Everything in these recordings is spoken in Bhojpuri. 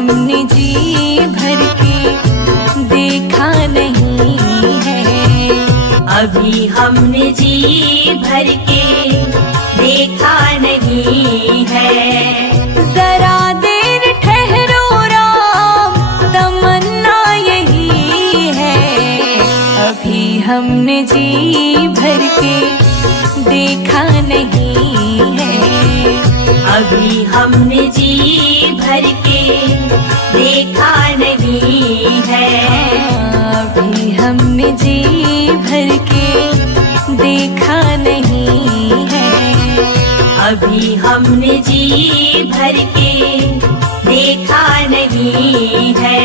हमने जी भर के देखा नहीं है। अभी हमने जी भर के देखा नहीं है। जरा देर ठहरो राम, तमन्ना यही है। अभी हमने जी भर के देखा नहीं है। अभी हमने जी भर के देखा नहीं है। अभी हमने जी भर के देखा नहीं है। अभी हमने जी भर के देखा नहीं है।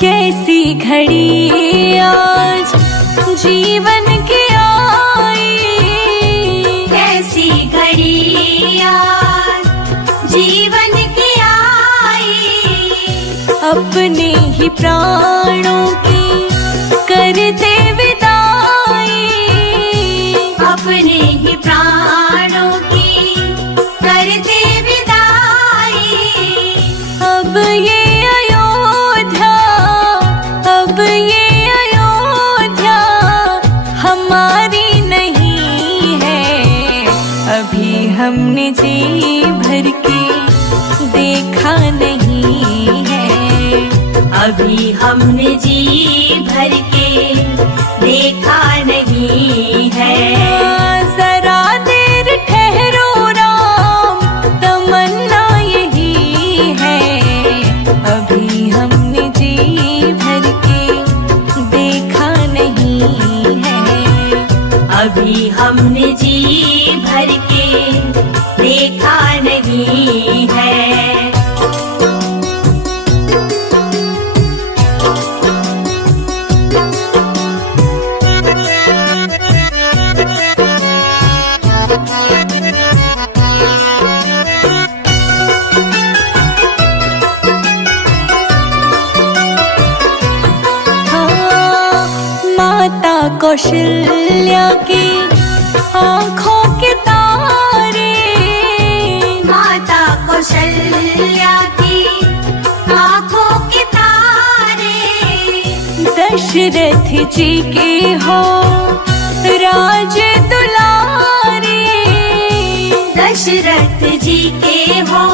कैसी घड़ी आज जीवन की आई, कैसी घड़ी आज जीवन की आई। अपने ही प्राणों की करते विदाई, अपने ही प्राणों की करते विदाई। अब ये अब ये अयोध्या हमारी नहीं है। अभी हमने जी भर के देखा नहीं है। अभी हमने जी भर के देखा नहीं है। जरा देर ठहरो राम, तमन्ना यही है। अभी हमने जी भर के देखा नहीं है। अभी हमने जी भर के देखा नहीं है। माता कौशल्या की आँखों के तारे, माता कौशल्या की आँखों के तारे। दशरथ जी के हो राज दुलारे, दशरथ जी के हो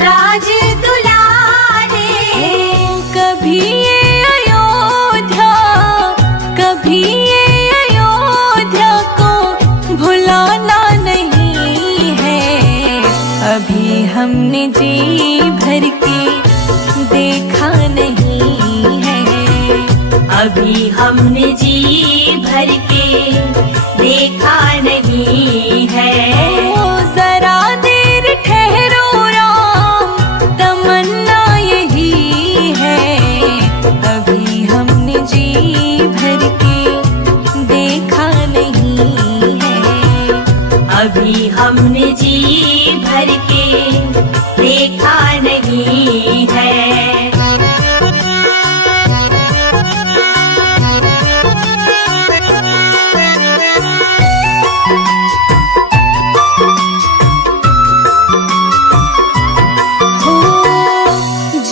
राज दुलारे। कभी ये अयोध्या, कभी ये अयोध्या को भुलाना नहीं है। अभी हमने जी भर के देखा नहीं है। अभी हमने जी भर के देखा नहीं है। जरा देर ठहरो राम, तमन्ना यही है। अभी हमने जी भर के देखा नहीं है। अभी हमने जी भर के देखा नहीं है।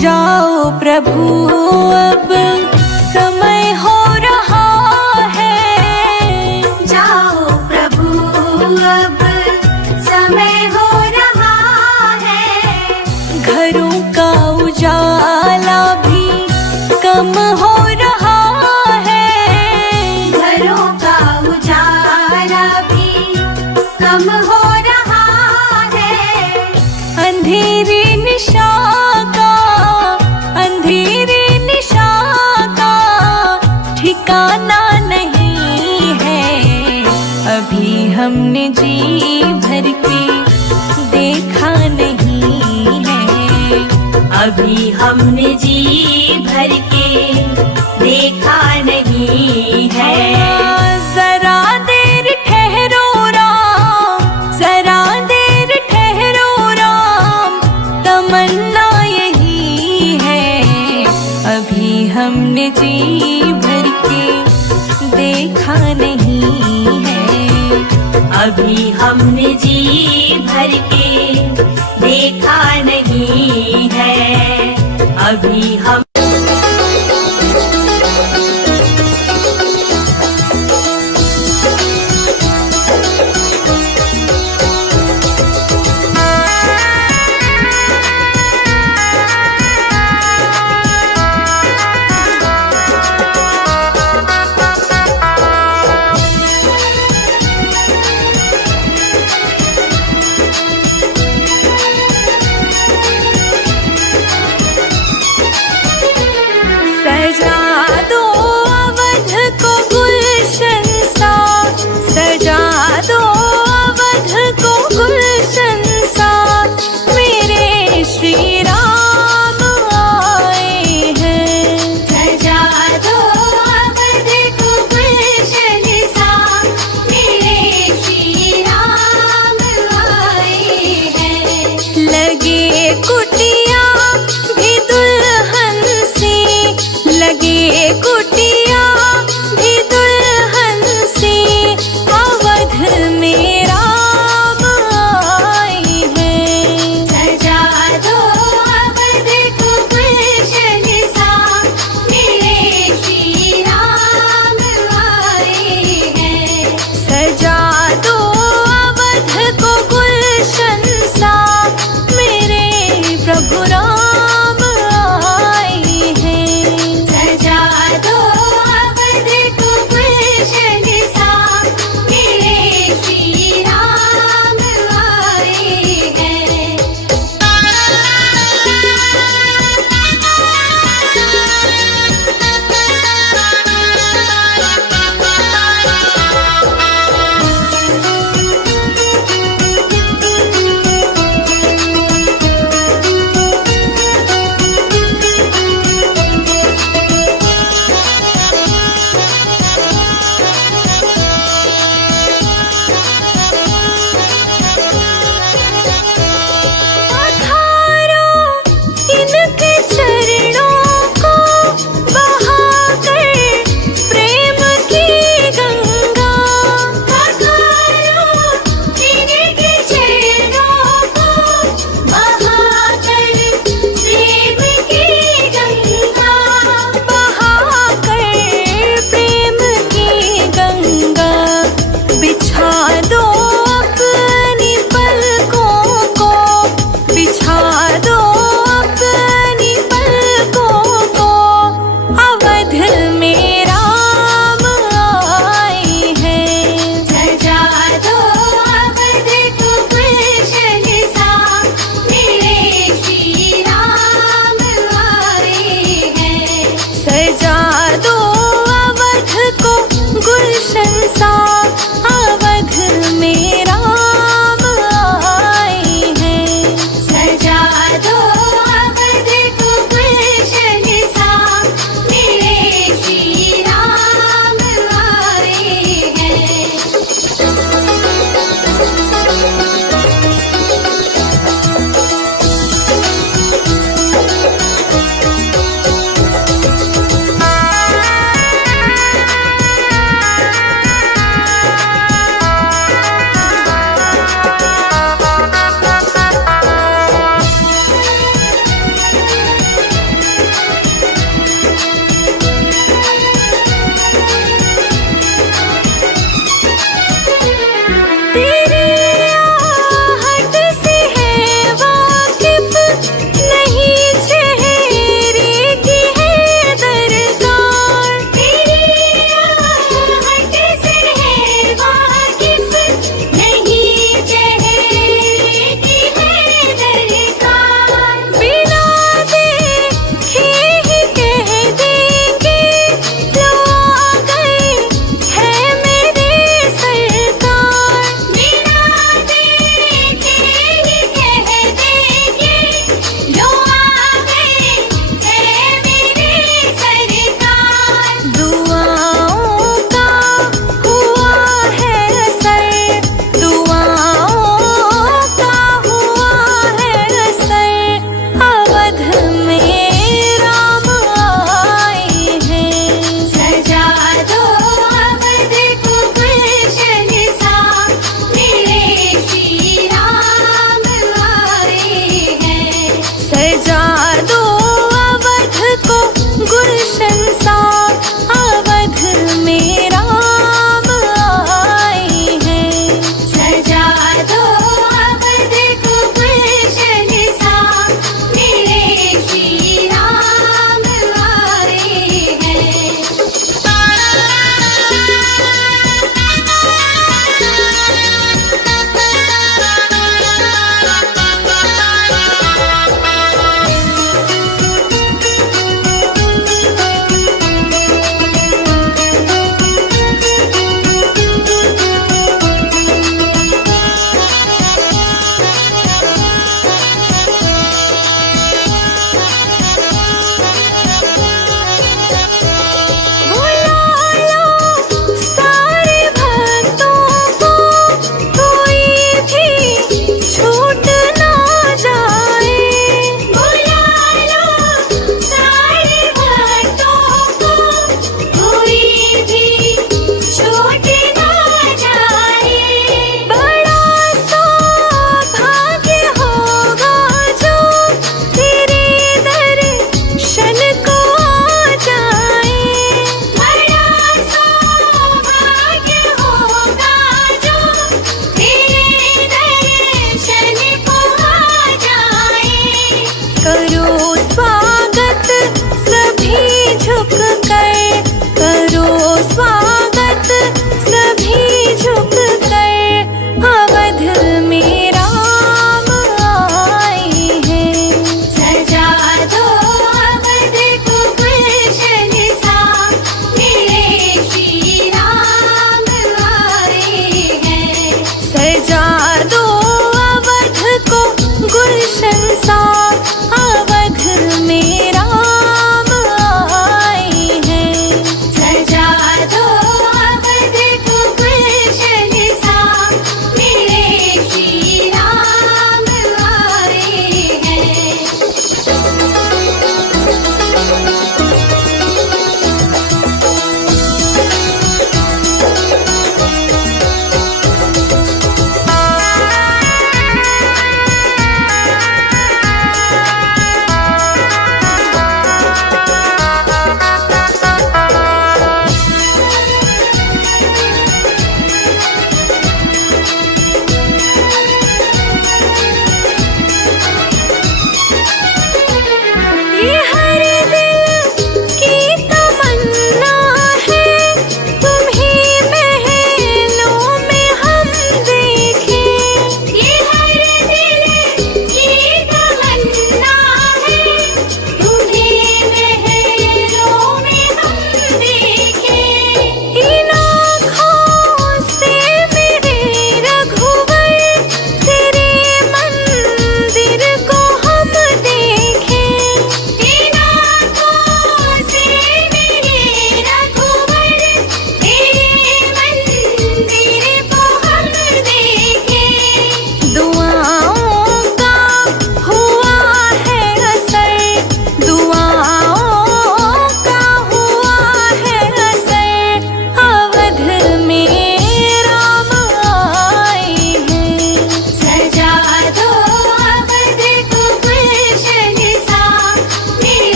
जाओ प्रभु अब समय हो रहा है। जाओ प्रभु अब समय हो रहा है। घरों का उजाला भी कम हो रहा है। घरों का उजाला भी कम हो रहा है। अंधेरी निशा का, अंधेरी निशा का ठिकाना नहीं है। अभी हमने जी भर के देखा नहीं है। अभी हमने जी भर के देखा नहीं है। जरा देर ठहरो राम, जरा देर ठहरो राम, तमन्ना यही है। अभी हमने जी भर के देखा नहीं है। अभी हम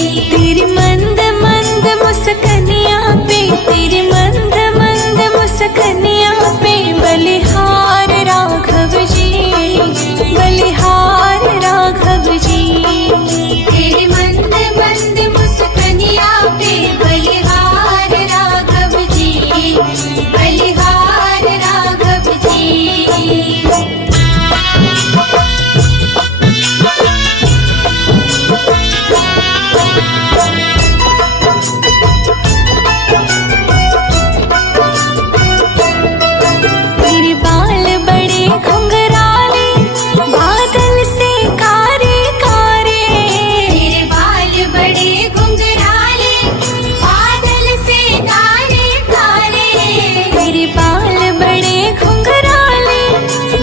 तेरी मंद मंद मुस्कनिया पे, तेरी मंद मंद मुस्कनिया पे बलिहार राघव जी, बलिहार राघव जी। तेरे मंद मंद मुस्कनिया पे बलिहार राघव जी, बलिहार राघव जी। तेरे बाल बड़े घुंघराले, बादल से कारे कारे। तेरे बाल बड़े घुंघराले, बादल से कारे कारे। तेरे बाल बड़े घुंघराले,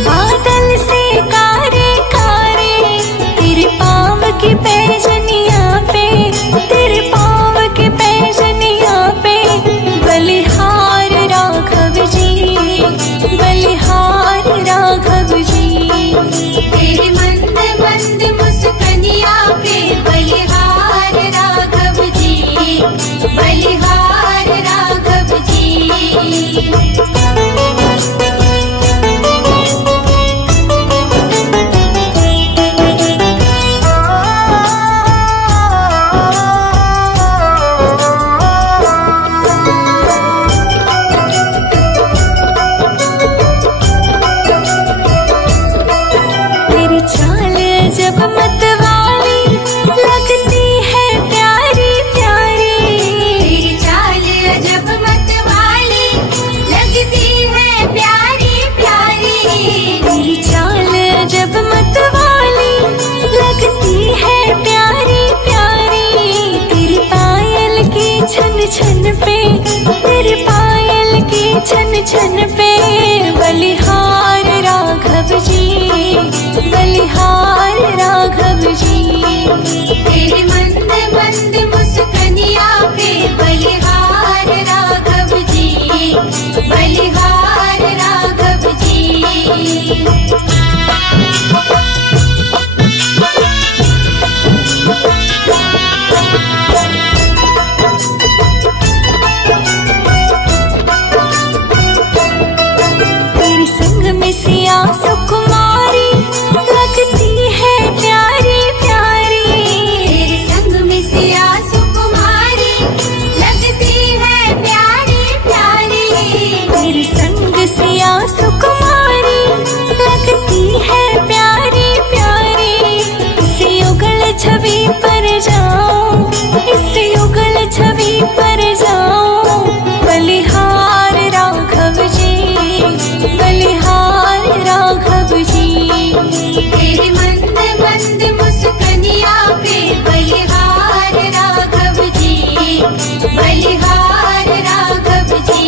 बादल से कारे कारे। तेरे पाँव की पैजनिया पे, तेरे पाँव की पैजनिया पे बलिहार राघव जी, बलिहार राघव जी। तेरे मंद मंद मुस्कनिया पे बलिहार राघव जी, बलिहार राघव जी। तेरी चाल जब मतवाली लगती है प्यारी प्यारी। तेरी चाल जब मतवाली लगती है प्यारी प्यारी। तेरी चाल जब मतवाली लगती है प्यारी प्यारी। तेरी पायल की छन छन पे, तेरी पायल की छन छन पे बलिहार राघव जी, बलिहार राघव जी। तेरे मंद मंद मुस्कनिया पे बलिहार राघव जी, बलिहार राघव जी। तेरे संग में सिया सुकुमारी लगती है प्यारी प्यारी। तेरे संग में सिया सुकुमारी लगती है प्यारी प्यारी। तेरे संग सिया सुकुमारी लगती है प्यारी प्यारी। इस युगल छवि पर जाऊं, इस युगल छवि पर जाऊं बलिहार राघव जी, बलिहार राघव जी। तेरे मंद मंद मुस्कनिया पे बलिहार राघव जी, बलिहार राघव जी।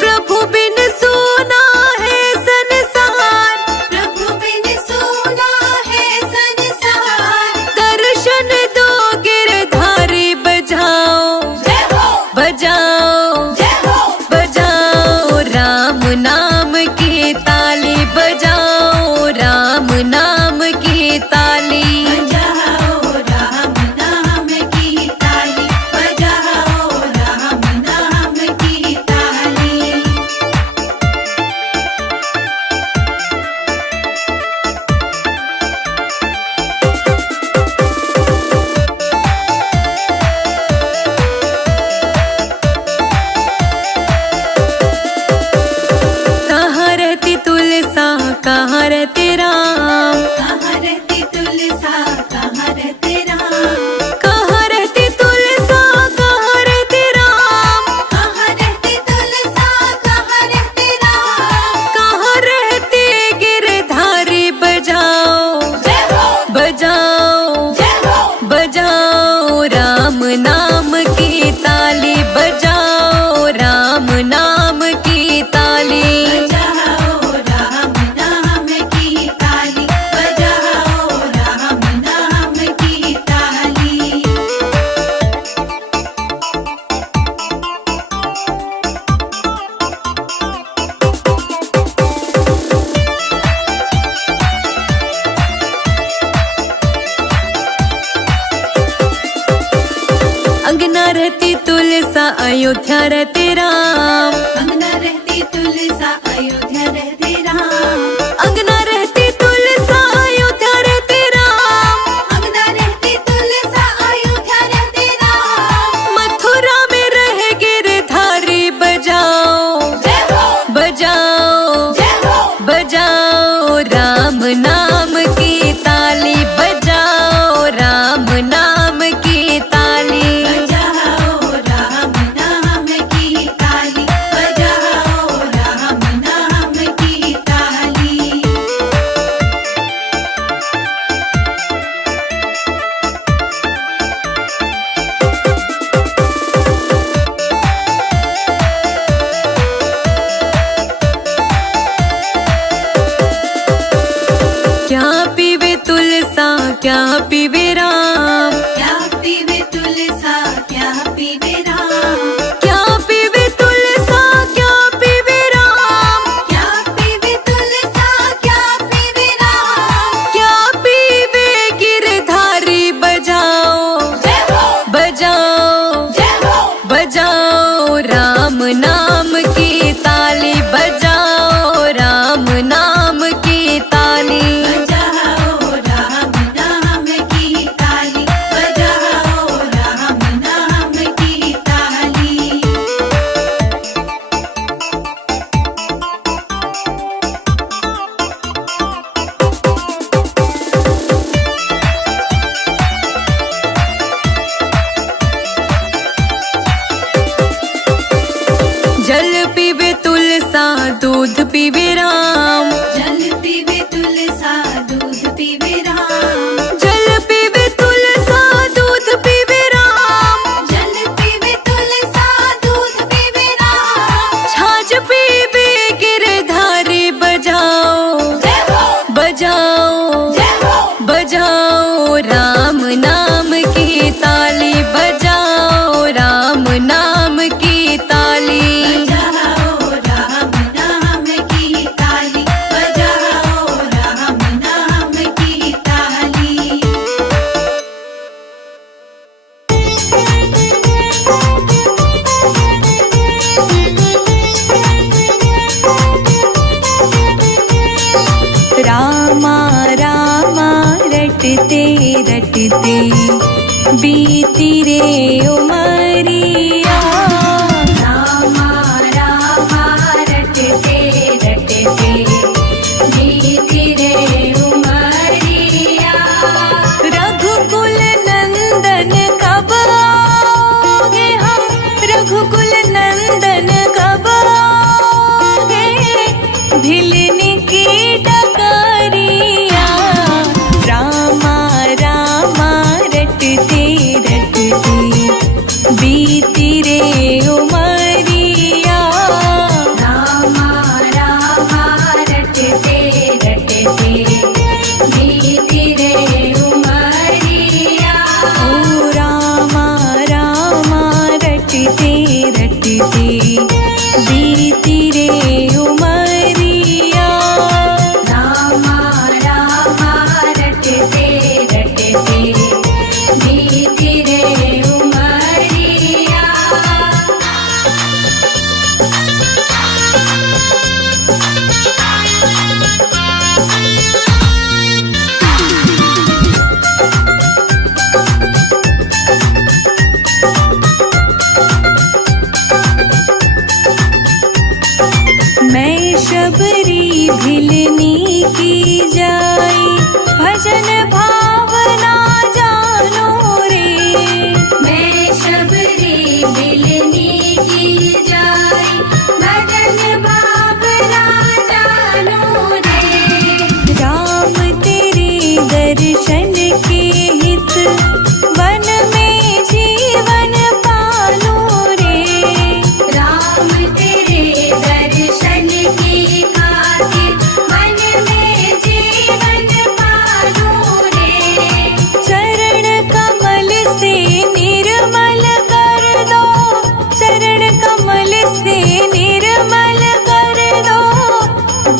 प्रभु बिन सोना है संसार, प्रभु बिन सोना है संसार। दर्शन दो गिरधारी बजाओ, जय हो, बजाओ, जय हो। बजाओ राम नाम की ताली, बजाओ राम नाम की ताली। बजाओ राम नाम की ताली, बजाओ राम नाम की ताली। कहाँ रहती तुलसा, कहाँ रहते राम, कहाँ रहती तुलसा, कहाँ रहते राम। कहाँ रहती तुलसा, कहाँ रहते राम, कहाँ रहती तुलसा, कहाँ रहते राम। कहाँ रहते गिरधारी बजाओ, जय हो, बजाओ, जय हो। बजाओ राम नाम की ताली, बजाओ राम नाम की ताली। बजाओ राम नाम की ताली, बजाओ राम नाम तुलसा अयोध्या रहते राम। अंगना रहती तुलसा अयोध्या रहते राम। अंगना रहती तुलसा अयोध्या रहते राम। अंगना रहती तुलसा अयोध्या रहते राम। मथुरा में रहे गिरधारी बजाओ जय हो बजाओ जय हो बजाओ राम नाम की ताली बजाओ राम नाम की ताली। बजाओ राम नाम की ताली। बजाओ राम नाम की ताली। क्या पीवे तुलसा क्या पीवे राम। क्या पीवे तुलसा क्या पीवे राम। क्या पीवे तुलसा क्या पीवे राम। क्या पीवे तुलसा क्या पीवे राम। क्या पीवे गिरधारी बजाओ जय हो बजाओ जय हो बजाओ राम नाम की ताली बजाओ राम नाम की ताली। बजाओ राम नाम की ताली। बजाओ राम नाम की ताली। जल पीवे तुलसा दूध पीवे राम। जल पीवे तुलसा दूध पीवे राम। जल पीवे तुलसा दूध पीवे राम। जल पीवे तुलसा दूध पीवे राम। छाछ पीवे गिरधारी बजाओ जय हो बजाओ जय हो बजाओ राम नाम की ताली बजाओ राम नाम की ताली। बजाओ राम नाम की ताली। बजाओ राम नाम की ताली। रामा रामा रटते रटते बीती रे उमरिया। रामा रामा रटते रटते बीती रे उमरिया। रघुकुल नंदन कब आओगे हम रघुकुल नंदन कब आओगे भिलनी की डगरिया। रामा रामा रटते रटते बीती रे उमरिया। रामा रामा रटते रटते बीती रे उमरिया। ओ रामा रामा रटते रटते बीती रे उमरिया। रामा रामा रटते रटते बीती रे उमरिया। मैं शबरी भिलनी की जाई भजन भावना जानो रे। मैं शबरी बिलनी की जाई भजन भावना जानो रे। राम तेरे दर्शन के हित वन में जीवन पालो रे। राम तेरे दर्शन की खातिर मन में जीवन पालो रे। चरण कमल से निर्मल कर दो चरण कमल से निर्मल कर दो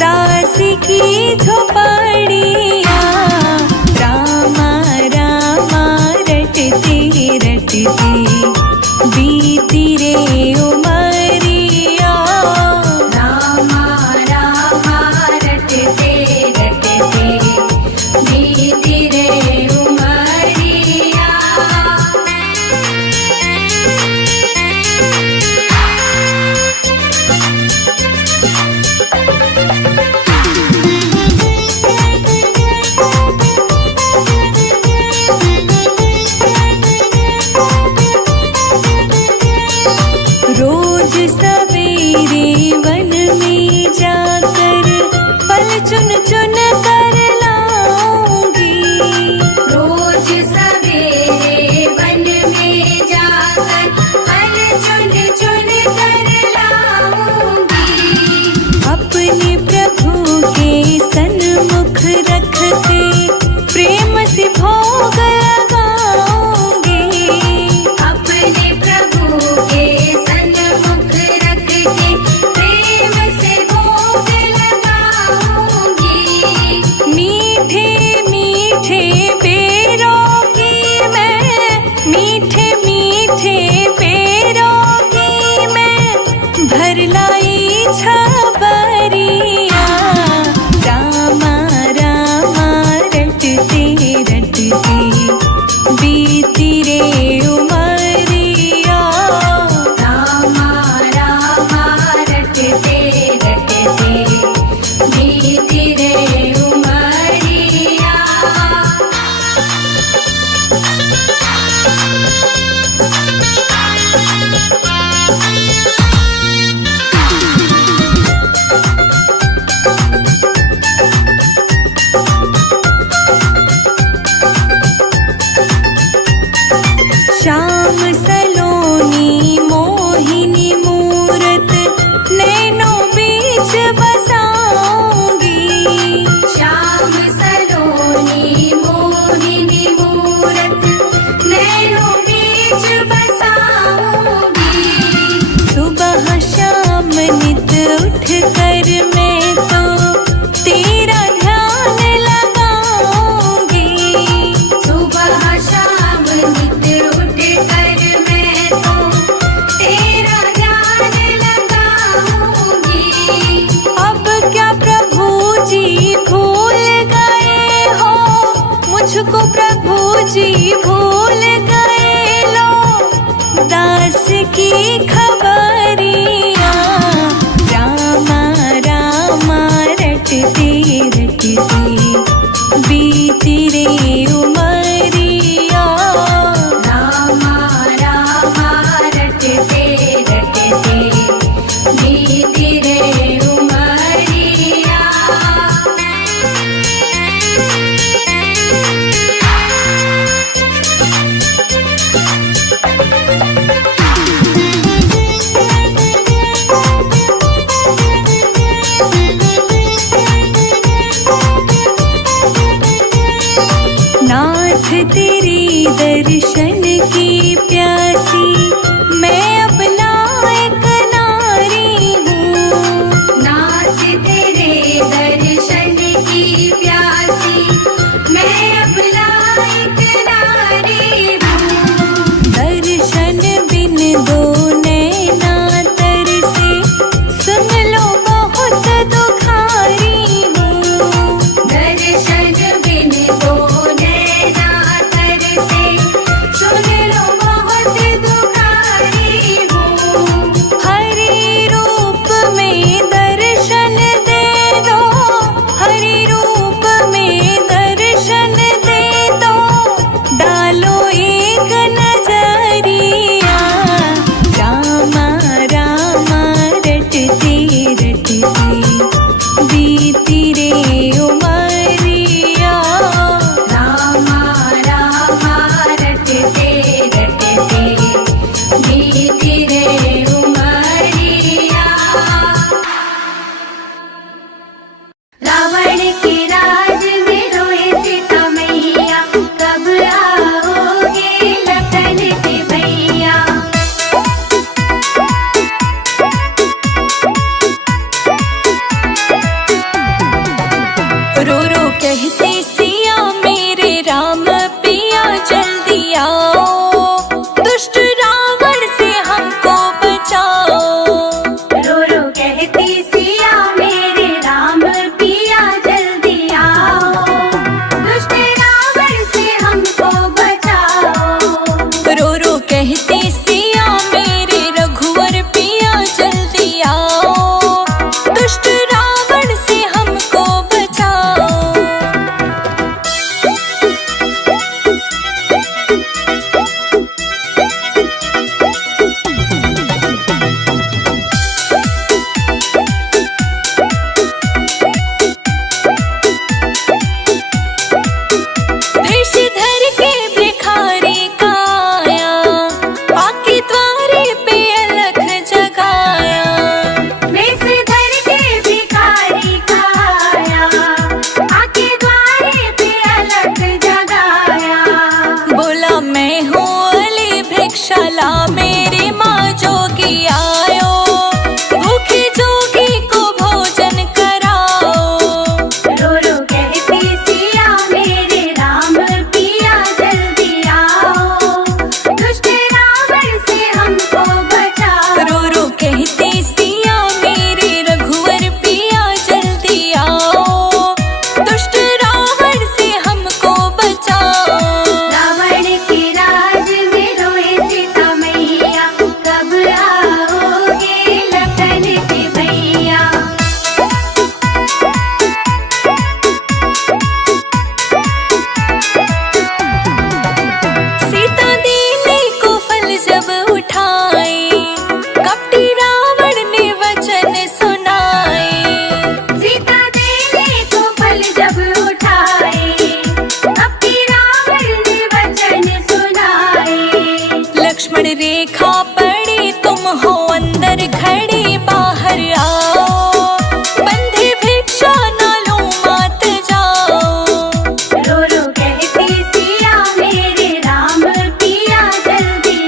दासी की झोपड़िया। रामा रामा रटते रटते बीती रे बीच बसाऊंगी। सुबह शाम नित उठ कर मैं तो तेरा ध्यान लगाऊंगी। सुबह शाम नित उठ कर मैं तो तेरा ध्यान लगाऊंगी। अब क्या प्रभु जी भूल गए हो मुझको, प्रभु जी भूल गए लो दास की खबरिया। रामा रामा रटते रटते बीती रे उमरिया। रामा रामा रटते रटते बीती रे उमरिया। नाथ तेरे दर्शन की प्यासी मैं अपना एक नारी हूँ। नाथ तेरे दर्शन की प्यासी मैं अपना एक नारी हूँ। दर्शन बिन दो नैना तरसे सुन लो बहुत दुखारी हूँ। दर्शन बिन दो नैना तरसे सुन लो बहुत दुखारी हूँ। हरि रूप में दर्शन दे दो, हरि रूप में दर्शन दे दो, डालो एक नजरिया। रामा रामा रटते रटते बीती रे उमरिया। रामा रामा रटते रटते बीती रे उमरिया। रावण के राज में रोए सीता मैया, कब आओगे लखन के भैया। रो रो कहते सिया मेरे राम पिया जल्दी आओ, दुष्ट रावण से हमको बचाओ। रो रो कहती सिया मेरे राम पिया जल्दी आओ, दुष्ट रावण से हमको बचाओ। रो रो कहते सिया मेरे रघुवर पिया जल्दी आओ, दुष्ट रावण से हमको बचाओ। धर के भिखारी का आया, आके द्वारे पे अलख जगाया। वेश धर के भिखारी का आया, आके द्वारे पे अलख जगाया। बोला मैं हूँ अली भिक्षाला, मेरी माँ जोगी आयो, भूखे जोगी को भोजन कराओ। रो रो कहती सिया मेरे राम पिया जल्दी आओ, दुष्ट रावण से हमको बचाओ। रो रो कहते सिया मेरे रघुवर पिया जल्दी आओ, दुष्ट रावण से हमको बचाओ। रावण के राज में रोए सीता मैया, कब आओगे लखन के भैया। सीता देने को फल जब उठाए, कपटी रावण ने वचन सुनाए। सीता देने को फल जब उठाए, कपटी रावण ने वचन सुनाए। लक्ष्मण रेखा पड़ी तुम हो अंदर खड़े, बाहर आओ, बंधे भिक्षा न लो मात जाओ। रो रो कहती सिया मेरे राम पिया जल्दी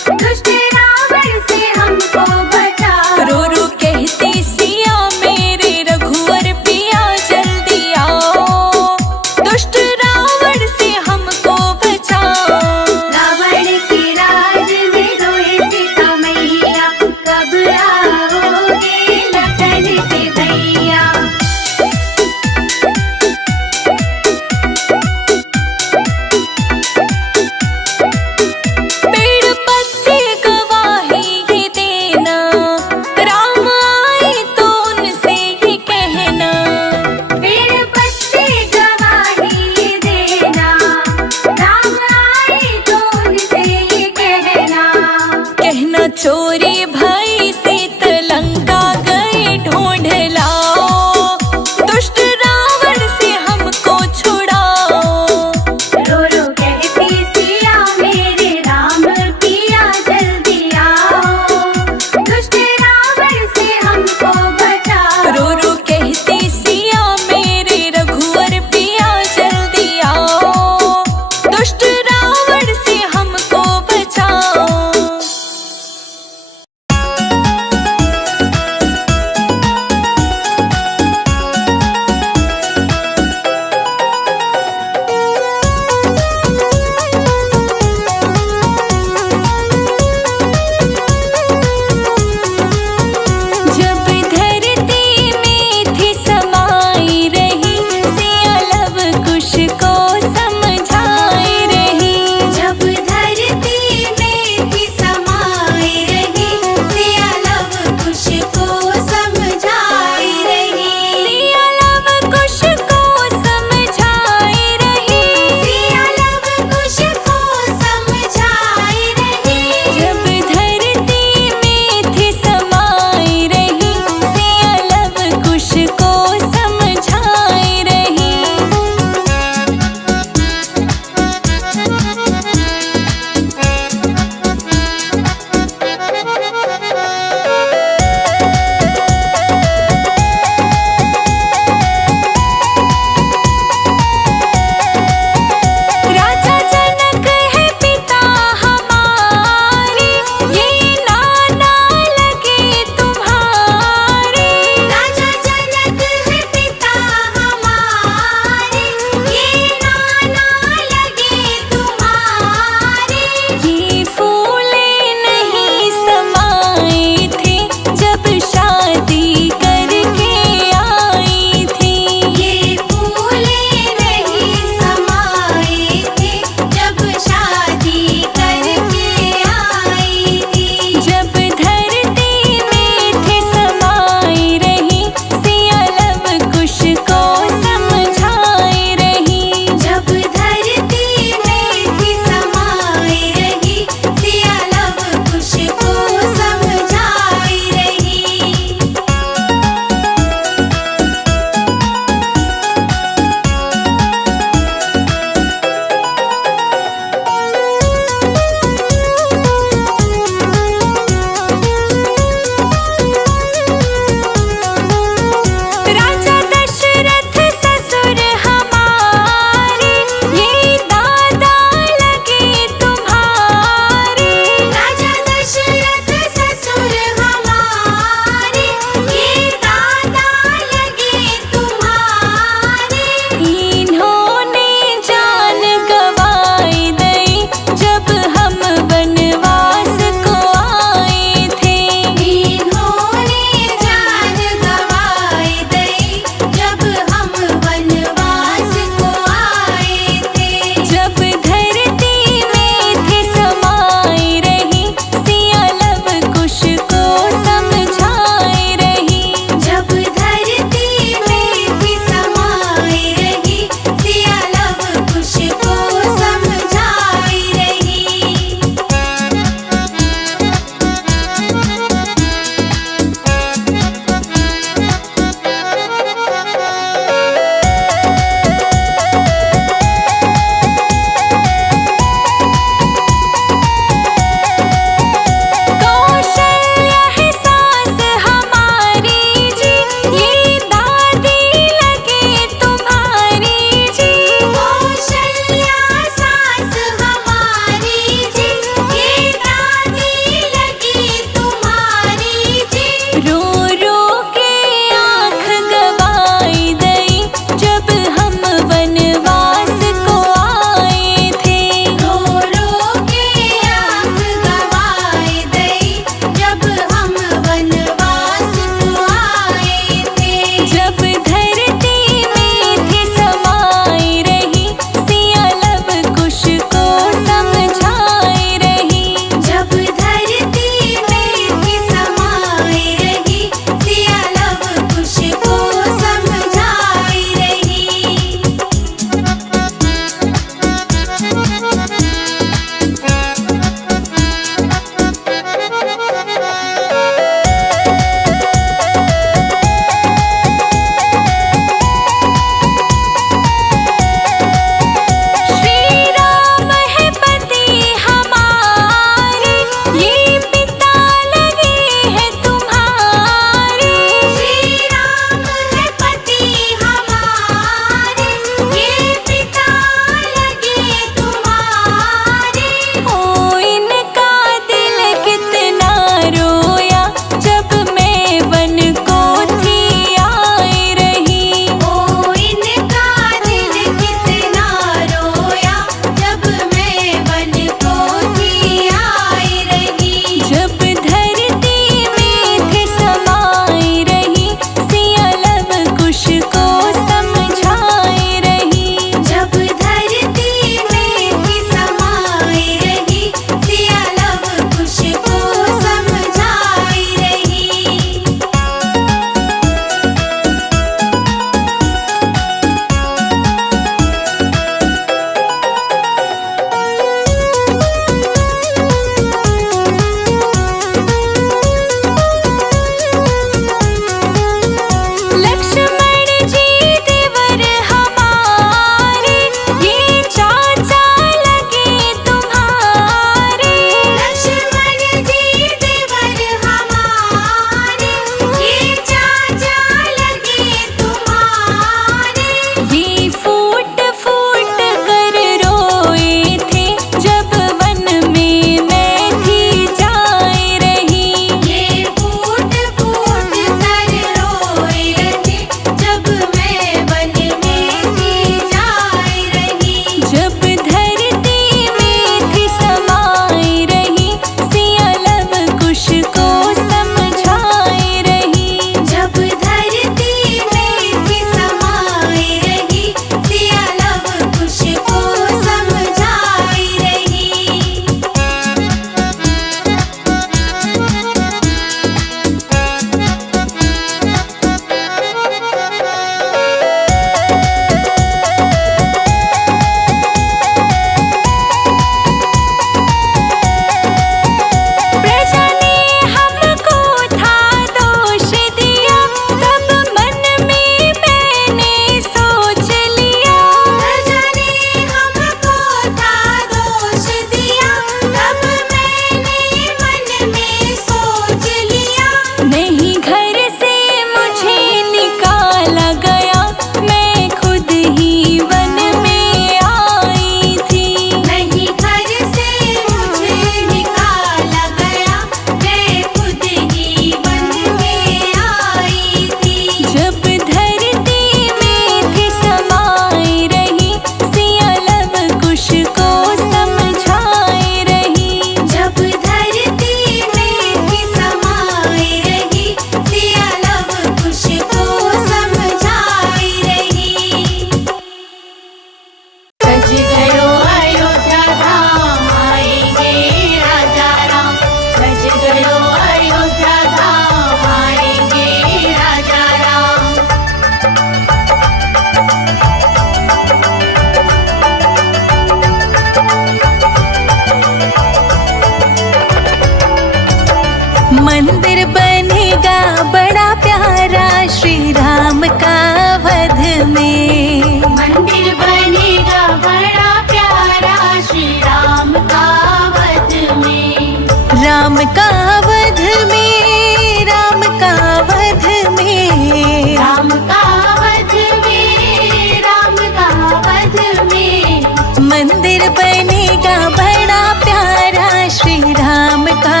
का वध में, राम का वध में, राम का वध में, राम का वध में, मंदिर बनेगा बड़ा प्यारा श्री राम का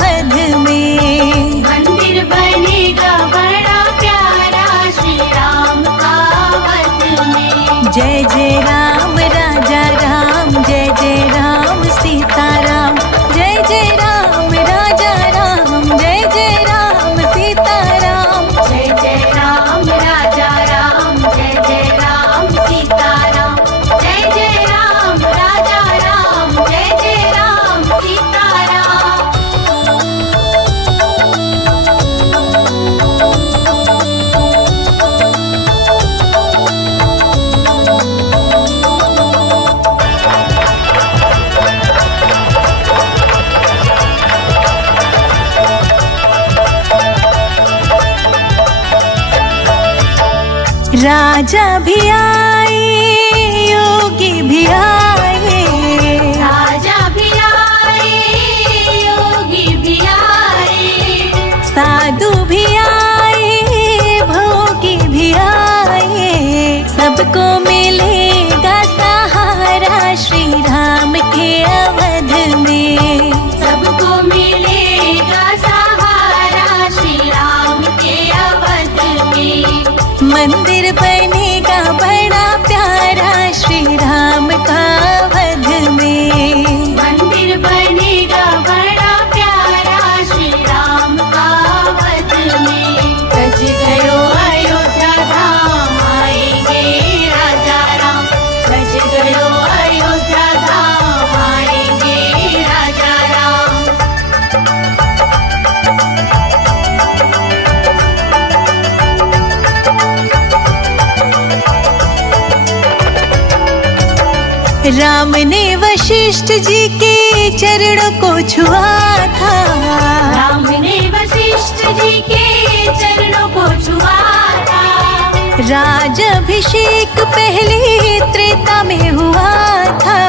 वध में। मंदिर बनेगा बड़ा प्यारा श्री राम का वध में। जय जय राम राजा राम, जय जय राम सीताराम, जय जय राम राजा राम, जय जय राम सीताराम। जय जय राम राजा राम, जय जय राम सीताराम, जय जय राम राजा राम, जय जय राम सीताराम। राजा भी आए, योगी भी आए, राजा भी आए, योगी भी आए, साधु भी आए, भोगी भी आए, सबको मिलेगा सहारा श्री राम के अवध में। सबको मिलेगा सहारा श्री राम के अवध में। मंदिर बनेगा बड़ा प्यारा श्री राम का वध में। मंदिर बनेगा बड़ा प्यारा श्री राम का वध में। सज गयो अयोध्या धाम, आएंगे राजा राम। सज गयो अयोध्या धाम, आएंगे राजा राम। राम ने वशिष्ठ जी के चरणों को छुआ था, राम ने वशिष्ठ जी के चरणों को छुआ था। राजाभिषेक पहले त्रेता में हुआ था,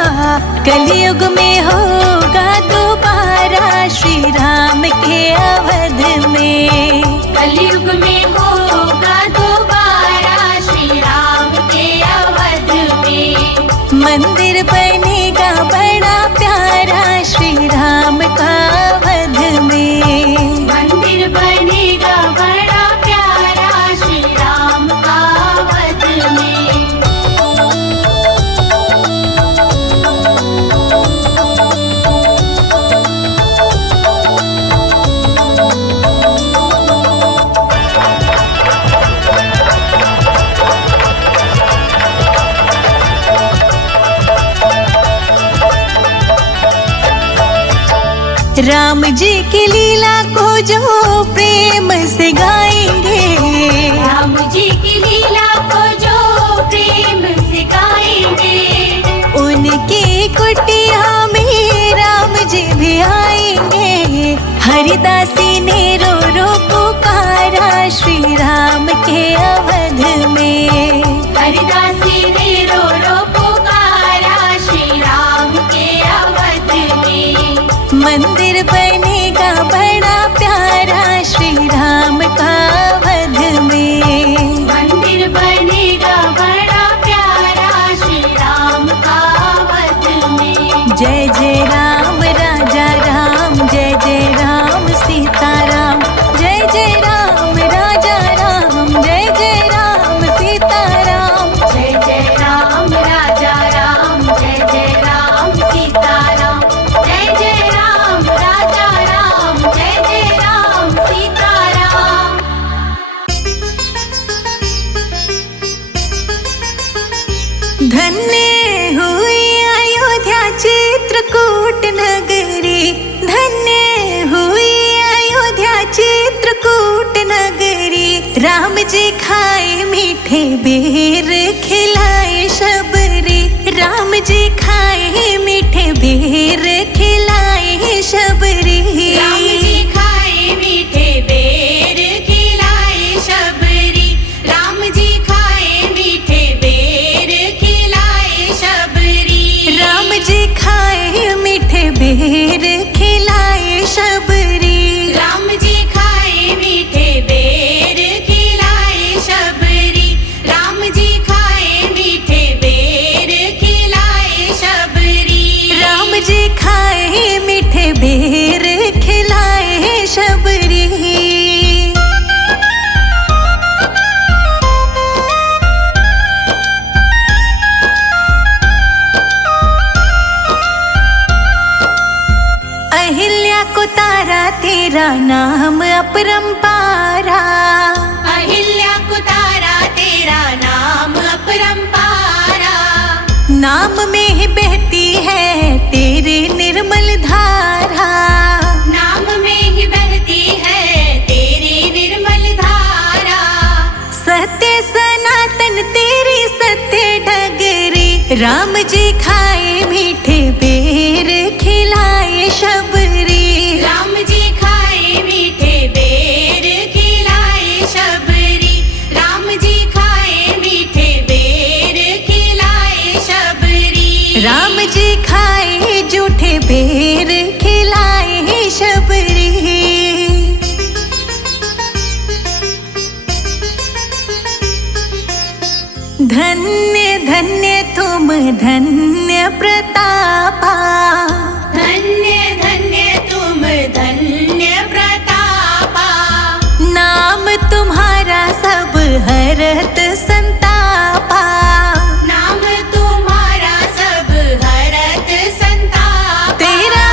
कलयुग में होगा दोबारा श्री राम के अवध में। कलयुग में होगा दोबारा श्री राम के अवध में। मंदिर बनेगा बड़ा प्यारा श्री राम का वध में। मंदिर बनेगा बड़ा प्यारा श्री राम का वध में। राम जी की लीला को जो प्रेम से गाएंगे, राम जी की लीला को जो प्रेम से गाएंगे, उनकी कुटिया में राम जी भी आएंगे। हरिदासी ने रो रो पुकारा श्री राम के अवध में। हरिदासी ने रो रो पुकारा श्री राम के अवध में। मंदिर बनेगा बड़ा प्यारा श्री राम का वध में। मंदिर बनेगा बड़ा प्यारा श्री राम का वध में। जय जय राम राजा राम, जय जय राम सीताराम, जय जय राम राजा राम, जय जय राम सीताराम। जय जय राम राजा राम, जय जय राम सीताराम, जय जय राम राजा राम, जय जय राम सीताराम। धन्य हुई अयोध्या चित्रकूट नगरी, धन्य हुई अयोध्या चित्रकूट नगरी। राम जी खाए मीठे बेर, खिलाए शबरी। राम जी खाए मीठे बेर, खिलाए शबरी। राम जी खाए मीठे बेर, खिलाए शबरी। राम जी खाए मीठे बेर, खिलाए शबरी। राम जी खाए मीठे बेर, खिलाए शबरी। तेरा नाम अपरंपारा, अहिल्या कुतारा तेरा नाम अपरंपारा। नाम में ही बहती है तेरी निर्मल धारा, नाम में ही बहती है तेरी निर्मल धारा। सत्य सनातन तेरी सत्य डगरी, राम जी खाए मीठे बेर खिलाए शबरी, राम जी खाए मीठे बेर खिलाए शबरी, राम जी खाए मीठे बेर खिलाए शबरी, राम जी खाए जूठे बेर खिलाए शबरी। धन्य धन्य तुम धन्य प्रतापा, धन्य धन्य तुम धन्य प्रतापा। नाम तुम्हारा सब हरत संतापा, नाम तुम्हारा सब हरत संतापा। तेरा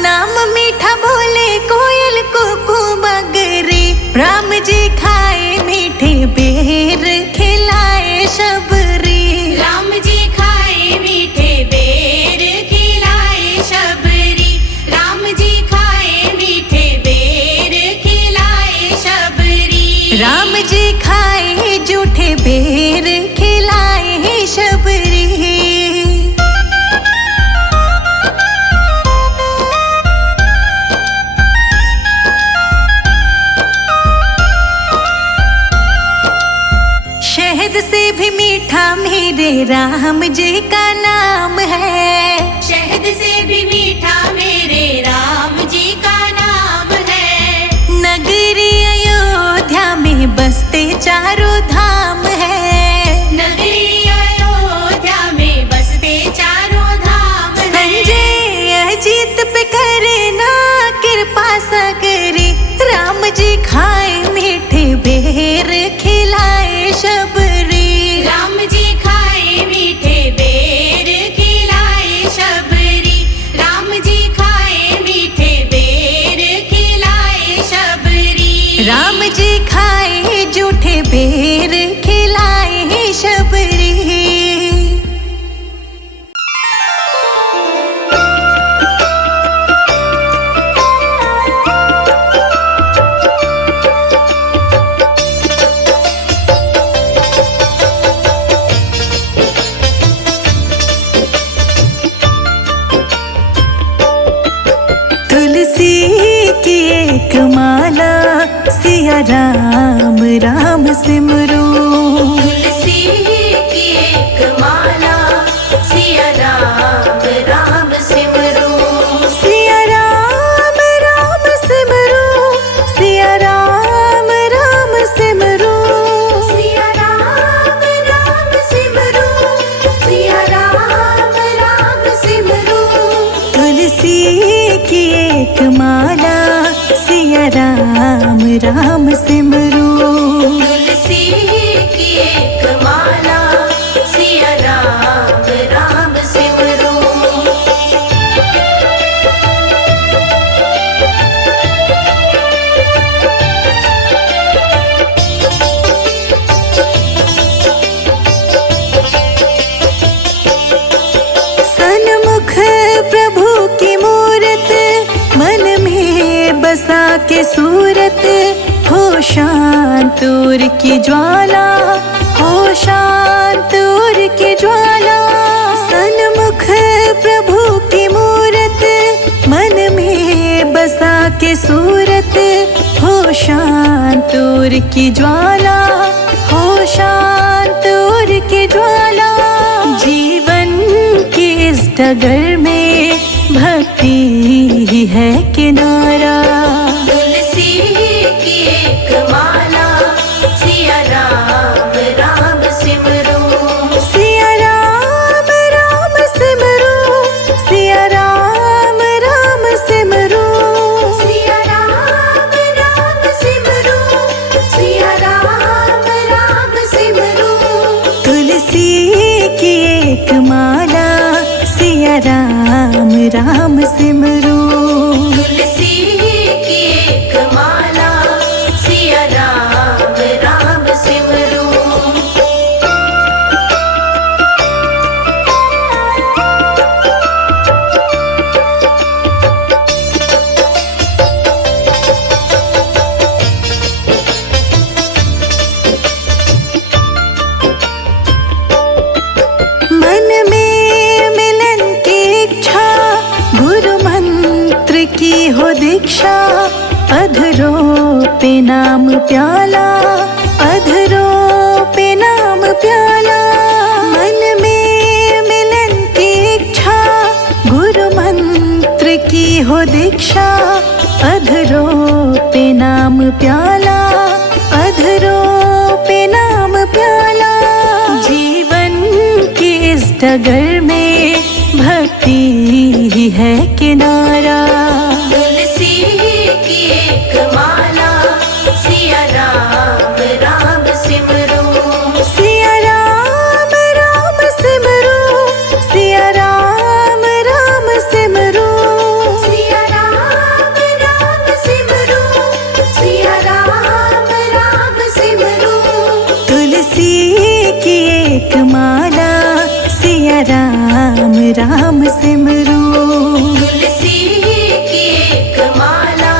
नाम मीठा बोले कोयल कुकू मगरी, राम जी खाए मीठे बेर खिलाए शबरी, राम जी खाए मीठे बेर खिलाए शबरी, राम जी खाए मीठे बेर खिलाए शबरी, राम जी खाए जूठे बेर खिलाए शबरी। शहद से भी मीठा मेरे राम जी का नाम है, शहद से भी मीठा मेरे राम जी का नाम है। नगरी अयोध्या में बसते चारों धाम है, नगरी अयोध्या में बसते चारों धाम है। संजय अजीत पे करे ना कृपा सगरी, राम जी खाए मीठे बेर खिलाए शबरी, राम जी खाए मीठे बेर खिलाए शबरी, राम जी खाए मीठे बेर खिलाए शबरी, राम जी खाए जूठे बेर खिलाए शबरी। तुलसी की एक माला सिया राम राम सिमरो, तुलसी की एक माला सिया राम राम सिमरो, सिया राम राम सिमरो, सिया राम राम सिमरो, सिया राम राम सिमरो, सिया राम राम सिमरो। तुलसी की एक माला सिया राम राम सिमरो, तुलसी की एक माला सिया राम राम सिमरो। सन्मुख प्रभु की मूरत, मन में बसा के सूरत, हो शांत उर की ज्वाला, हो शांत उर की ज्वाला। सन्मुख प्रभु की मूरत, मन में बसा के सूरत, हो शांत उर की ज्वाला, हो शांत उर की ज्वाला। जीवन की इस डगर में भक्ति ही है किनारा, तुलसी की एक माला सिया राम राम सिमरो, सिया राम राम सिमरो, सिया राम राम सिमरो, सिया राम राम सिमरो, सिया राम राम सिमरो। तुलसी की एक माला सिया राम राम सिमरो, तुलसी दीक्षा, अधरों पे नाम प्याला, अधरों पे नाम प्याला। मन में मिलन की इच्छा, गुरु मंत्र की हो दीक्षा, अधरों पे नाम प्याला, अधरों पे नाम प्याला। जीवन की इस डगर में भक्ति ही है किनारा। तुलसी की एक माला, सिया राम राम सिमरो, सिया राम राम सिमरो, सिया राम राम सिमरो, सिया राम राम सिमरो, सिया राम राम सिमरो। तुलसी की एक माला, सिया राम राम सिमरो। तुलसी की एक माला,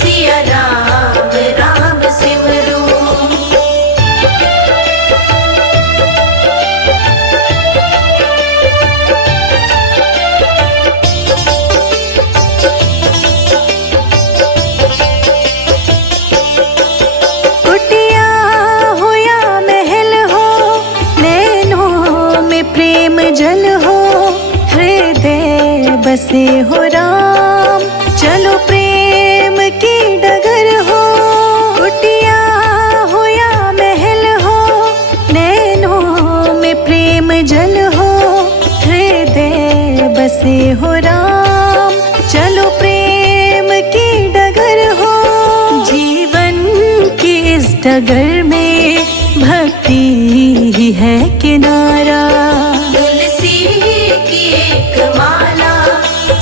सिया राम राम सिमरो। कुटिया हो या महल हो, नैनों में प्रेम जल हो, हृदय बसे हो राम, चलो प्रेम की डगर हो। कुटिया हो या महल हो, नैनों में प्रेम जल हो, हृदय बसे हो राम, चलो प्रेम की डगर हो। जीवन की इस डगर में भक्ति ही है किनारा। तुलसी की एक माला,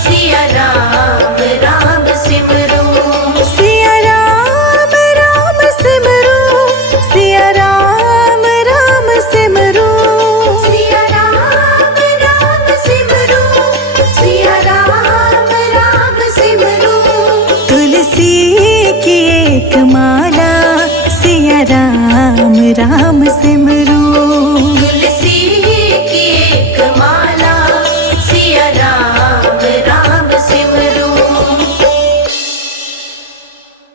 सिया राम राम सिमरो, सिया राम राम सिमरो, सिया राम राम सिमरो, सिया राम राम सिमरो, सिया राम राम सिमरो। तुलसी की एक माला, सिया राम राम सिमरो।